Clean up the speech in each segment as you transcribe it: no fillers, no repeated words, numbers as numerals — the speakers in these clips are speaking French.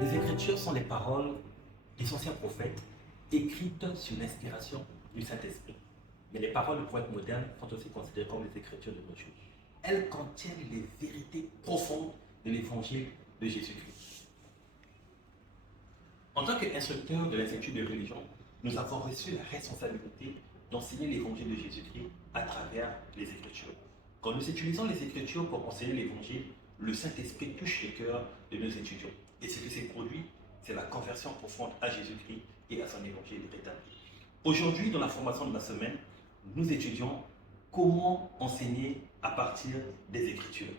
Les Écritures sont les paroles des anciens prophètes écrites sur l'inspiration du Saint-Esprit. Mais les paroles du poète moderne sont aussi considérées comme les Écritures de nos jours. Elles contiennent les vérités profondes de l'Évangile de Jésus-Christ. En tant qu'instructeurs de l'Institut de religion, nous avons reçu la responsabilité d'enseigner l'Évangile de Jésus-Christ à travers les Écritures. Quand nous utilisons les Écritures pour enseigner l'Évangile, le Saint-Esprit touche les cœurs de nos étudiants. Et ce qui s'est produit, c'est la conversion profonde à Jésus-Christ et à son Évangile rétabli. Aujourd'hui, dans la formation de la semaine, nous étudions comment enseigner à partir des Écritures.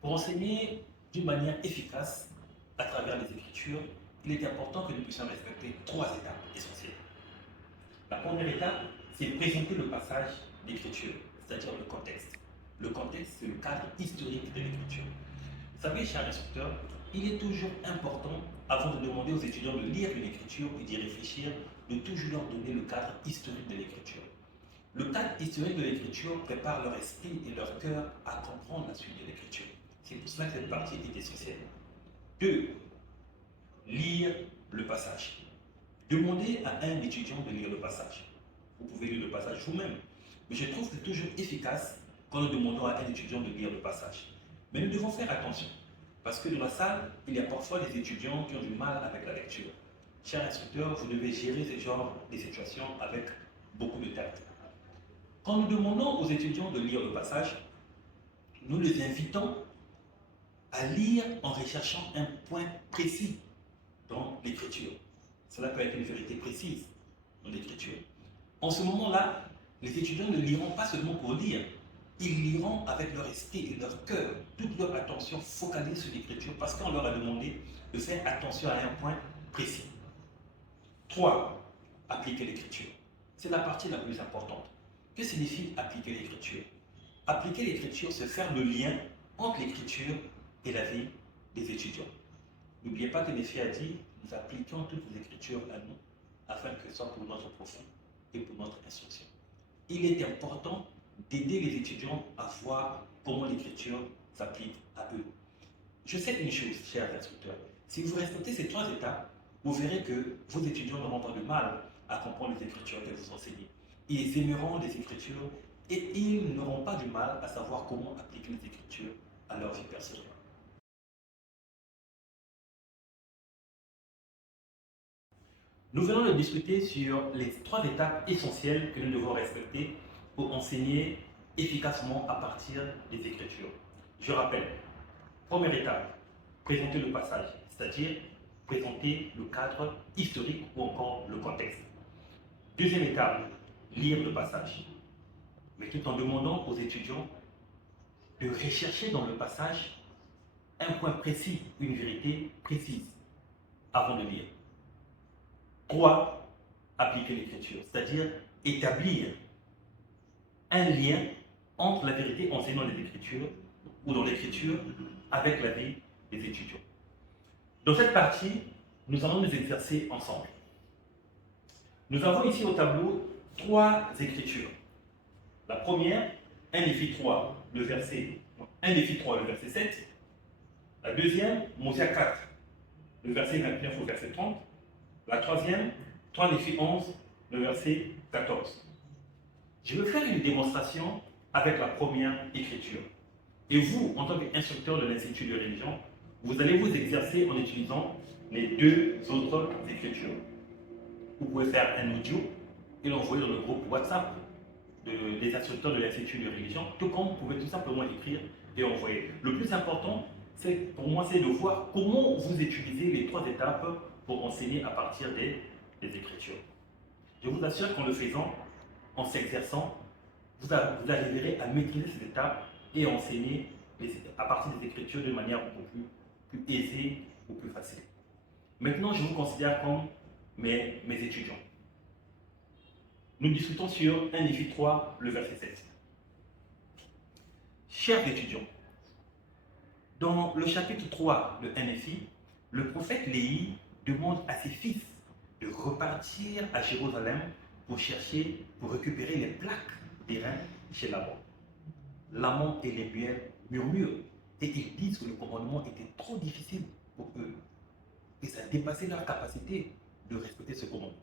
Pour enseigner d'une manière efficace à travers les Écritures, il est important que nous puissions respecter trois étapes essentielles. La première étape, c'est présenter le passage d'Écriture, c'est-à-dire le contexte. Le contexte, c'est le cadre historique de l'Écriture. Vous savez, cher instructeur, il est toujours important, avant de demander aux étudiants de lire une Écriture et d'y réfléchir, de toujours leur donner le cadre historique de l'Écriture. Le cadre historique de l'Écriture prépare leur esprit et leur cœur à comprendre la suite de l'Écriture. C'est pour cela que cette partie est essentielle. 2. Lire le passage. Demandez à un étudiant de lire le passage. Vous pouvez lire le passage vous-même. Mais je trouve que c'est toujours efficace quand nous demandons à un étudiant de lire le passage. Mais nous devons faire attention. Parce que dans la salle, il y a parfois des étudiants qui ont du mal avec la lecture. Cher instructeur, vous devez gérer ce genre de situation avec beaucoup de tact. Quand nous demandons aux étudiants de lire le passage, nous les invitons à lire en recherchant un point précis dans l'écriture. Cela peut être une vérité précise dans l'écriture. En ce moment-là, les étudiants ne liront pas seulement pour lire, ils liront avec leur esprit et leur cœur, toute leur attention focalisée sur l'écriture parce qu'on leur a demandé de faire attention à un point précis. 3. Appliquer l'écriture. C'est la partie la plus importante. Que signifie appliquer l'écriture? Appliquer l'écriture, c'est faire le lien entre l'écriture et la vie des étudiants. N'oubliez pas que Néphi a dit, nous appliquons toutes les écritures à nous, afin que ce soit pour notre profit et pour notre instruction. Il est important d'aider les étudiants à voir comment l'écriture s'applique à eux. Je sais une chose, chers instructeurs, si vous respectez ces trois étapes, vous verrez que vos étudiants n'auront pas de mal à comprendre les écritures que vous enseignez. Ils aimeront les écritures et ils n'auront pas du mal à savoir comment appliquer les écritures à leur vie personnelle. Nous venons de discuter sur les trois étapes essentielles que nous devons respecter pour enseigner efficacement à partir des Écritures. Je rappelle, première étape, présenter le passage, c'est-à-dire présenter le cadre historique ou encore le contexte. Deuxième étape, lire le passage, mais tout en demandant aux étudiants de rechercher dans le passage un point précis, une vérité précise avant de lire. 3. Appliquer l'écriture, c'est-à-dire établir un lien entre la vérité enseignée dans les Écritures ou dans l'Écriture avec la vie des étudiants. Dans cette partie, nous allons nous exercer ensemble. Nous avons ici au tableau trois Écritures. La première, 1 Néphi 3, le verset 7. La deuxième, Mosia 4, le verset 29 au verset 30. La troisième, 3 Néphi 11, le verset 14. Je vais faire une démonstration avec la première écriture. Et vous, en tant qu'instructeur de l'Institut de religion, vous allez vous exercer en utilisant les deux autres écritures. Vous pouvez faire un audio et l'envoyer dans le groupe WhatsApp des instructeurs de l'Institut de religion, tout comme vous pouvez tout simplement écrire et envoyer. Le plus important, pour moi, c'est de voir comment vous utilisez les trois étapes pour enseigner à partir des Écritures. Je vous assure qu'en le faisant, en s'exerçant, vous arriverez à maîtriser ces étapes et à enseigner à partir des Écritures de manière beaucoup plus aisée ou plus facile. Maintenant, je vous considère comme mes étudiants. Nous discutons sur 1 Néphi 3, le verset 7. Chers étudiants, dans le chapitre 3 de 1 Néphi, le prophète Léhi demande à ses fils de repartir à Jérusalem pour récupérer les plaques d'airain chez Laban. l'amont et les muets murmurent et ils disent que le commandement était trop difficile pour eux et ça dépassait leur capacité de respecter ce commandement.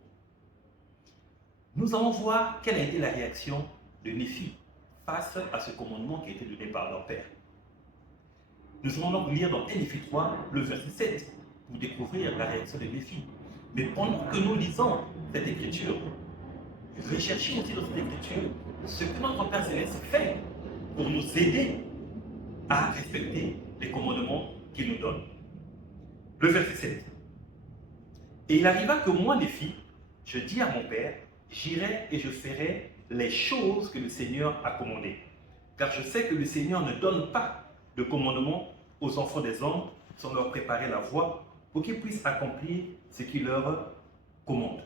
Nous allons voir quelle a été la réaction de Néphi face à ce commandement qui a été donné par leur père. Nous allons donc lire dans 1 Néphi 3, le verset 7, pour découvrir la réaction de Néphi. Mais pendant que nous lisons cette écriture, recherchez aussi dans cette écriture ce que notre Père Céleste fait pour nous aider à respecter les commandements qu'il nous donne. Le verset 7. Et il arriva que moi, Néphi, je dis à mon père, j'irai et je ferai les choses que le Seigneur a commandées. Car je sais que le Seigneur ne donne pas de commandement aux enfants des hommes sans leur préparer la voie pour qu'ils puissent accomplir ce qu'il leur commande.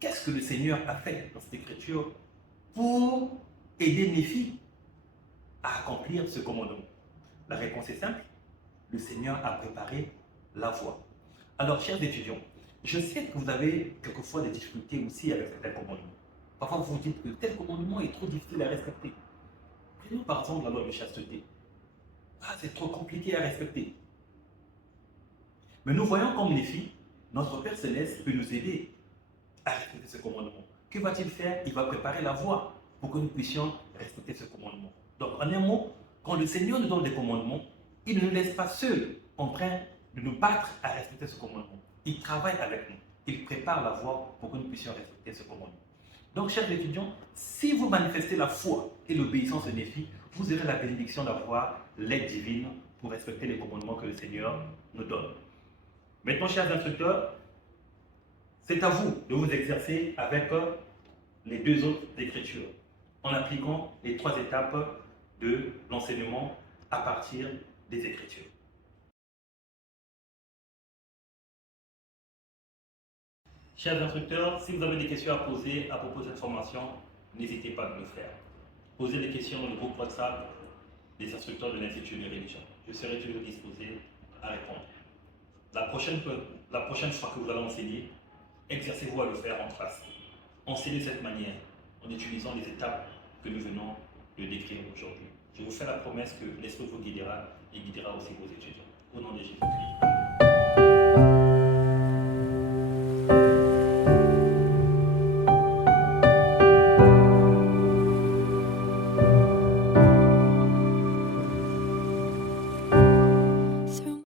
Qu'est-ce que le Seigneur a fait dans cette écriture pour aider Néphi à accomplir ce commandement? La réponse est simple, le Seigneur a préparé la voie. Alors, chers étudiants, je sais que vous avez quelquefois des difficultés aussi avec certains commandements. Parfois, vous vous dites que tel commandement est trop difficile à respecter. Prenons par exemple la loi de chasteté. Ah, c'est trop compliqué à respecter. Mais nous voyons comme Néphi, notre Père Céleste peut nous aider à respecter ce commandement. Que va-t-il faire? Il va préparer la voie pour que nous puissions respecter ce commandement. Donc, en un mot, quand le Seigneur nous donne des commandements, il ne nous laisse pas seuls en train de nous battre à respecter ce commandement. Il travaille avec nous. Il prépare la voie pour que nous puissions respecter ce commandement. Donc, chers étudiants, si vous manifestez la foi et l'obéissance de Néphi, vous aurez la bénédiction d'avoir l'aide divine pour respecter les commandements que le Seigneur nous donne. Maintenant, chers instructeurs, c'est à vous de vous exercer avec les deux autres écritures, en appliquant les 3 étapes de l'enseignement à partir des Écritures. Chers instructeurs, si vous avez des questions à poser à propos de cette formation, n'hésitez pas à le faire. Posez des questions dans le groupe WhatsApp des instructeurs de l'Institut de religion. Je serai toujours disposé à répondre. La prochaine fois que vous allez enseigner, exercez-vous à le faire en classe. Enseignez de cette manière, en utilisant les étapes que nous venons de décrire aujourd'hui. Je vous fais la promesse que l'Esprit vous guidera et guidera aussi vos étudiants. Au nom de Jésus-Christ.